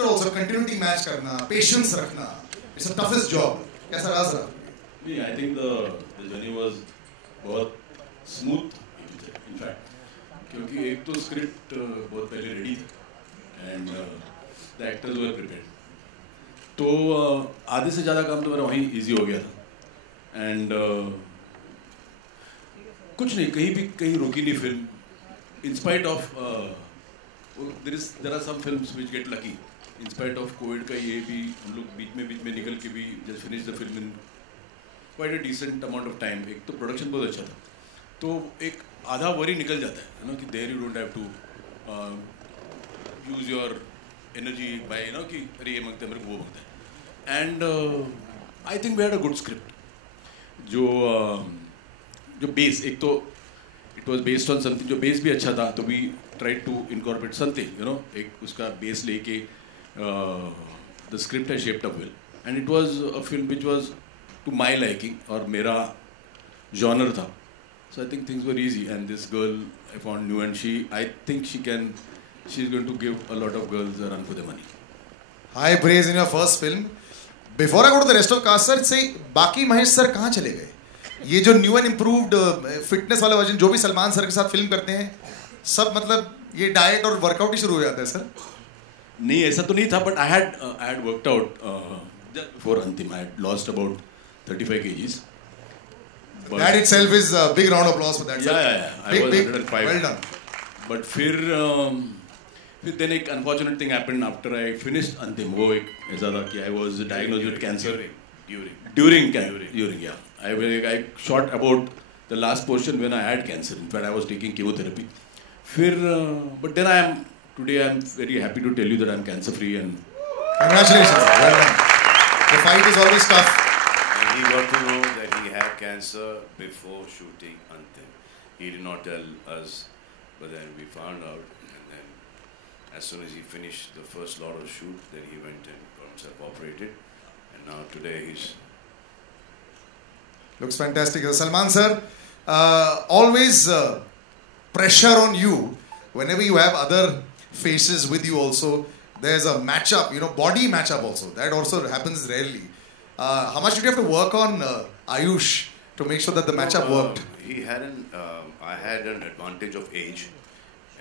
Actor also continuity match करना, patience रखना, it's a toughest job. कैसा रहा सर? नहीं, I think the journey was बहुत स्मूथ इनफैक्ट, क्योंकि एक तो स्क्रिप्ट बहुत पहले रेडी था and the actors were prepared, तो आधे से ज़्यादा काम तो मेरा वहीं इजी हो गया था. एंड कुछ नहीं, कहीं रुकी नहीं film, in spite of there are some films which get lucky. In spite of Covid का ये भी हम लोग बीच में निकल के भी just finish the film in quite a decent amount of time. एक तो प्रोडक्शन बहुत अच्छा था, तो एक आधा वरी निकल जाता है ना, कि there you don't have to use your energy by कि अरे ये मांगते हैं मेरे को वो मांगता है. And I think we had a good script. जो बेस, एक तो it was based on something, जो बेस भी अच्छा था, तो we tried to incorporate something एक उसका बेस लेके the script has shaped up well and it was a film which was to my liking और मेरा जॉनर था. So I think things were easy, and this girl I found new, and I think she's going to give a lot of girls a run for their money. High praise in your first film. Before I go to the rest of cast, sir, say बाकी Mahesh sir कहाँ चले गए? ये जो new and improved fitness वाला version जो भी Salman sir के साथ फिल्म करते हैं, सब मतलब ये डाइट और वर्कआउट ही शुरू हो जाता है सर? नहीं, ऐसा तो नहीं था, but I had worked out just before अंतिम. I had lost about 35 kgs. But that itself is a big round of applause for that. Yeah. I was 105. Well done. But फिर then एक unfortunate thing happened after I finished अंतिम. वो एक ऐसा था कि I was diagnosed with cancer. During, yeah. I shot about the last portion when I had cancer. In fact, I was taking chemotherapy. But then today I am very happy to tell you that I am cancer free and. Congratulations. Well done. The fight is always tough. And he got to know that he had cancer before shooting Antim. He did not tell us, but then we found out. And then, as soon as he finished the first lot of shoot, then he went and got himself operated. And now today he's. Looks fantastic. Salman sir, always pressure on you whenever you have other faces with you also. There's a matchup, body matchup also. That also happens rarely. How much did you have to work on Ayush to make sure that the matchup worked? I had an advantage of age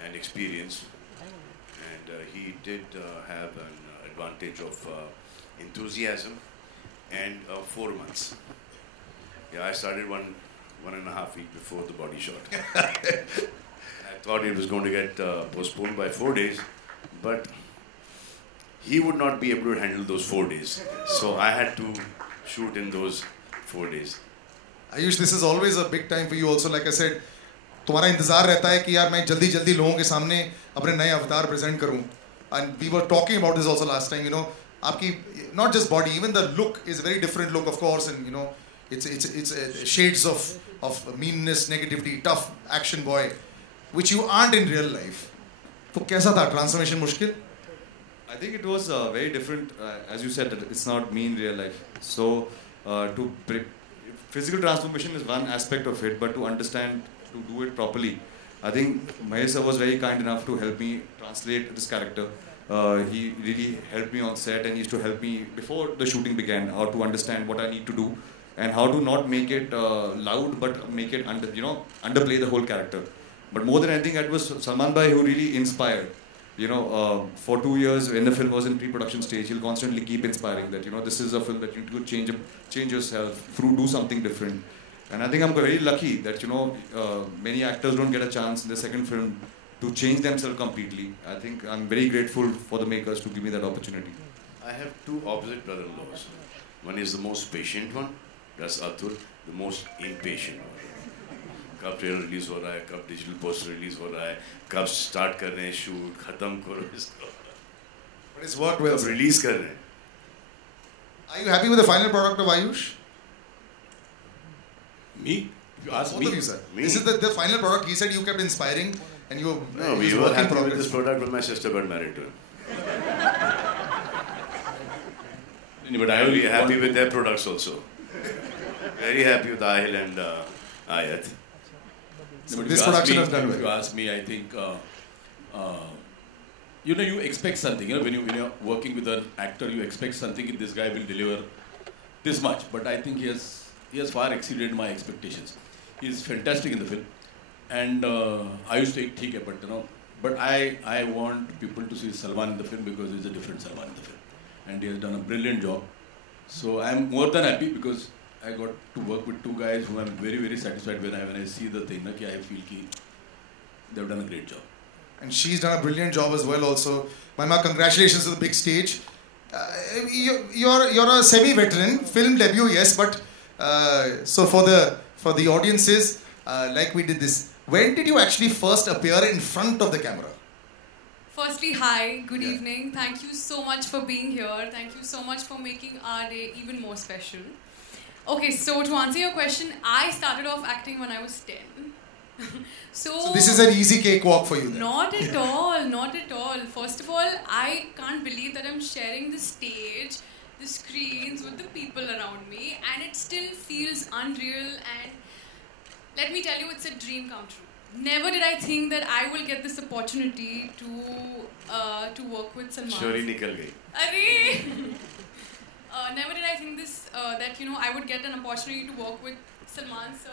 and experience, and he did have an advantage of enthusiasm and 4 months. Yeah, I started one and a half week before the body shot. I thought it was going to get postponed by 4 days, but he would not be able to handle those 4 days. So I had to shoot in those 4 days. Ayush, this is always a big time for you also. Like I said, तुम्हारा इंतजार रहता है कि यार मैं जल्दी लोगों के सामने अपने नए अवतार प्रेजेंट करूं. And we were talking about this also last time. आपकी not just body, even the look is a very different look, of course, and it's shades of meanness, negativity, tough action boy, which you aren't in real life. तो कैसा था transformation? मुश्किल? I think it was very different. As you said, it's not me in real life. So, physical transformation is one aspect of it, but to understand, to do it properly, I think Mahesh sir was very kind enough to help me translate this character. He really helped me on set and used to help me before the shooting began, how to understand what I need to do and how to not make it loud, but make it underplay the whole character. But more than anything, it was Salman bhai who really inspired. For 2 years when the film was in pre-production stage, he'll constantly keep inspiring that, this is a film that you need to change yourself, do something different. And I think I'm very lucky that, many actors don't get a chance in the second film to change themselves completely. I think I'm very grateful for the makers to give me that opportunity. I have 2 opposite brother-in-laws. One is the most patient one, that's Atul, the most impatient one. कब trailer release हो रहा है, कब digital poster release हो रहा है, कब start कर रहे हैं शूट, खत्म करो इसको. But it's worked well. कब रिलीज कर रहे हैं. Are you happy with the final product of Ayush? Me? If you ask Both me. of you, sir. Me? This is the final product. He said you kept inspiring and you. No, we were happy with this product when my sister got married to him. But I We will are happy with their products also. Very happy with Ahil and Ayat. This production has done well. If you ask me, I think you know, you expect something. You know, when you're working with an actor, you expect something. This guy will deliver this much. But I think he has far exceeded my expectations. He's fantastic in the film, and I used to think, okay, but you know, but I want people to see Salman in the film because he's a different Salman in the film, and he has done a brilliant job. So I'm more than happy because I got to work with two guys who I'm very, very satisfied when I see the thing. Na, I feel ki they've done a great job. And she's done a brilliant job as well also. Mahima, congratulations to the big stage. You're a semi-veteran, film debut, yes, but so for the audiences, like we did this, when did you actually first appear in front of the camera? Firstly, hi, good evening. Thank you so much for being here. Thank you so much for making our day even more special. Okay, so to answer your question, I started off acting when I was 10. So this is an easy cakewalk for you then. Not at all, not at all. First of all, I can't believe that I'm sharing the stage, the screens with the people around me, and it still feels unreal. And let me tell you, it's a dream come true. Never did I think that I will get this opportunity to work with Salman. Chori nikal gayi. Arey! Never did I think that I would get an opportunity to work with Salman sir,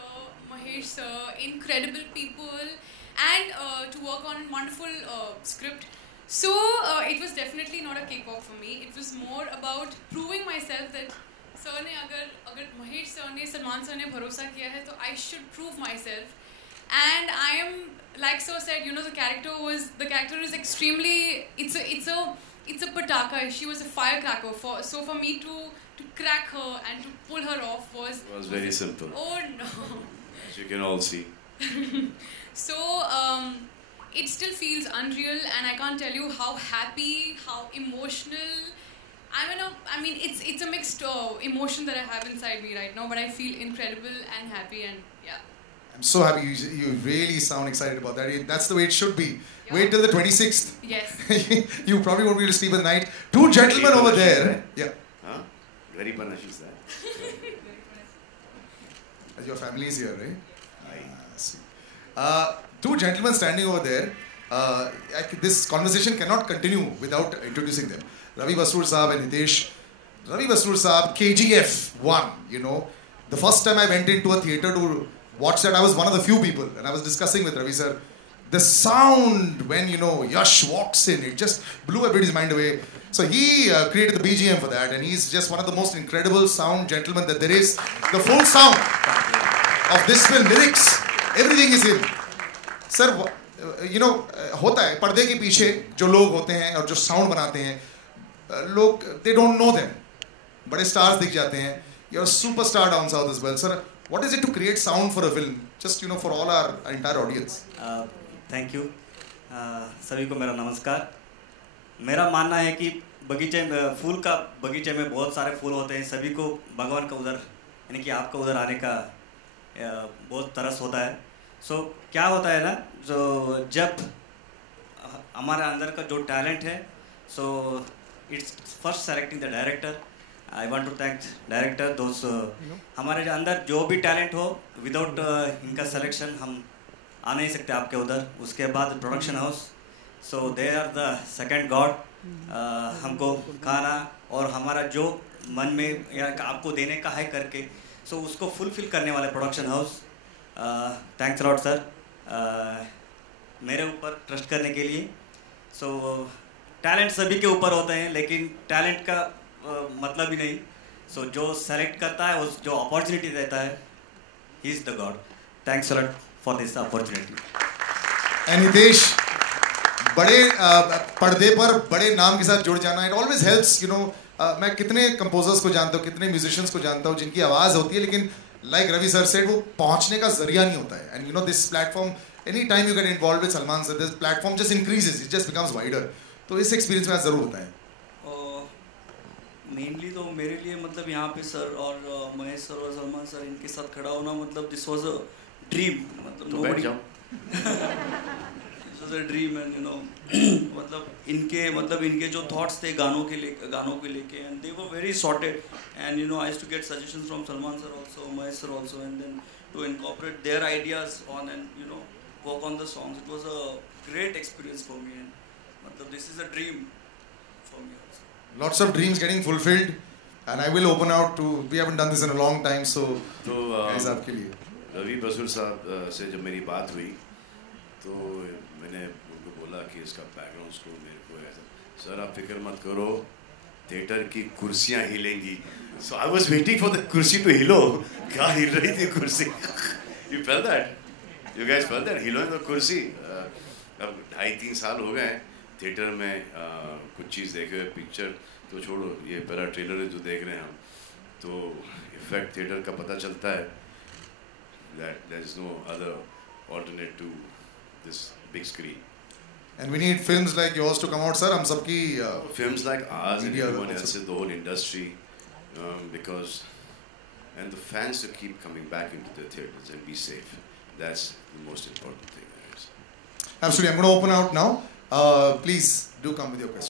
Mahesh sir, incredible people, and to work on a wonderful script. So it was definitely not a cakewalk for me. It was more about proving myself that sir ne agar Mahesh sir ne, Salman sir ne bharosa kiya hai, so I should prove myself. And I am, like sir said, the character is extremely, it's a pataka. She was a firecracker. So for me to crack her and to pull her off was very simple. Oh no. As you can all see. So it still feels unreal, and I can't tell you how happy, how emotional. I mean, it's a mixed emotion that I have inside me right now, but I feel incredible and happy, and yeah. I'm so happy you really sound excited about that. That's the way it should be. Yeah. Wait till the 26th. Yes. You probably won't be able to sleep at night. Two gentlemen over there. Yeah. Huh? Very panache is that. Your family is here, right? Two gentlemen standing over there. This conversation cannot continue without introducing them. Ravi Basrur Saab and Hitesh. Ravi Basrur Saab, KGF 1, The first time I went into a theatre to watch that, I was one of the few people, and I was discussing with Ravi sir. The sound when, Yash walks in, it just blew everybody's mind away. So he created the BGM for that, and he's just one of the most incredible sound gentlemen that there is. The full sound of this film, lyrics, everything is in. Sir, होता है पर्दे के पीछे जो लोग होते हैं और जो साउंड बनाते हैं, लोग they don't know them. बड़े stars दिख जाते हैं. You're a superstar down south as well, sir. What is it to create sound for a film? Just for all our entire audience. Thank you. सभी को मेरा नमस्कार. मेरा मानना है कि फूल का बगीचे में बहुत सारे फूल होते हैं. सभी को भगवान का उधर यानी कि आपका उधर आने का बहुत तरस होता है. So क्या होता है ना, जो जब हमारे अंदर का जो टैलेंट है, so it's first selecting the director. I want to thank director. Those हमारे अंदर जो भी टैलेंट हो, without इनका selection हम आ नहीं सकते आपके उधर. उसके बाद production house, so they are the second god. हमको खाना और हमारा जो मन में या आपको देने का है करके, so उसको फुलफिल करने वाले production house. Thanks lot sir मेरे ऊपर ट्रस्ट करने के लिए. सो टैलेंट सभी के ऊपर होते हैं, लेकिन टैलेंट का मतलब ही नहीं. सो जो सेलेक्ट करता है, उस जो अपॉर्चुनिटी देता है, he is the God. Thanks lot for this opportunity. And Hitesh, बड़े पर्दे पर बड़े नाम के साथ जुड़ जाना, इट ऑलवेज हेल्प्स. मैं कितने कंपोजर्स को जानता हूँ, कितने म्यूजिशियंस को जानता हूँ जिनकी आवाज़ होती है, लेकिन like Ravi sir said, वो पहुंचने का जरिया नहीं होता है. And this platform, anytime you get involved with Salman sir, this platform just increases, it just becomes wider. तो इस एक्सपीरियंस में ज़रूर होता है. मेनली तो मेरे लिए मतलब यहाँ पे सर और महेश सर और सलमान सर इनके साथ खड़ा होना, मतलब दिस वाज अ ड्रीम. मतलब तो बैठ जाओ. This was a dream. And मतलब इनके जो थॉट्स थे गानों के लेके, and they were very sorted. And I used to get suggestions from Salman sir also, Mahesh sir also, and then to incorporate their ideas on and work on the songs. It was a great experience for me. मतलब this is a dream for me also. Lots of dreams getting fulfilled, and I will open out to. We haven't done this in a long time, so guys, आपके लिए. रवि बसुर साहब से जब मेरी बात हुई तो मैंने उनको बोला कि इसका बैकग्राउंड स्कोर मेरे को है. सर आप फिक्र मत करो, थिएटर की कुर्सियाँ हिलेंगी. So I was waiting for the कुर्सी to हिलो. क्या हिल रही थी कुर्सी? You felt that? You guys felt that? हिलो तो कुर्सी. अब 2.5-3 साल हो गए थिएटर में कुछ चीज़ देखे हुए. पिक्चर तो छोड़ो, ये पहला ट्रेलर है जो देख रहे हैं हम, तो इफेक्ट थिएटर का पता चलता है that there is no other alternate to this big screen. And we need films like yours to come out, sir. हम सबकी Films like ours and media everyone also. else's, the whole industry, because and the fans to keep coming back into the theaters and be safe. That's the most important thing. Absolutely. I'm going to open out now. Please do come with your question.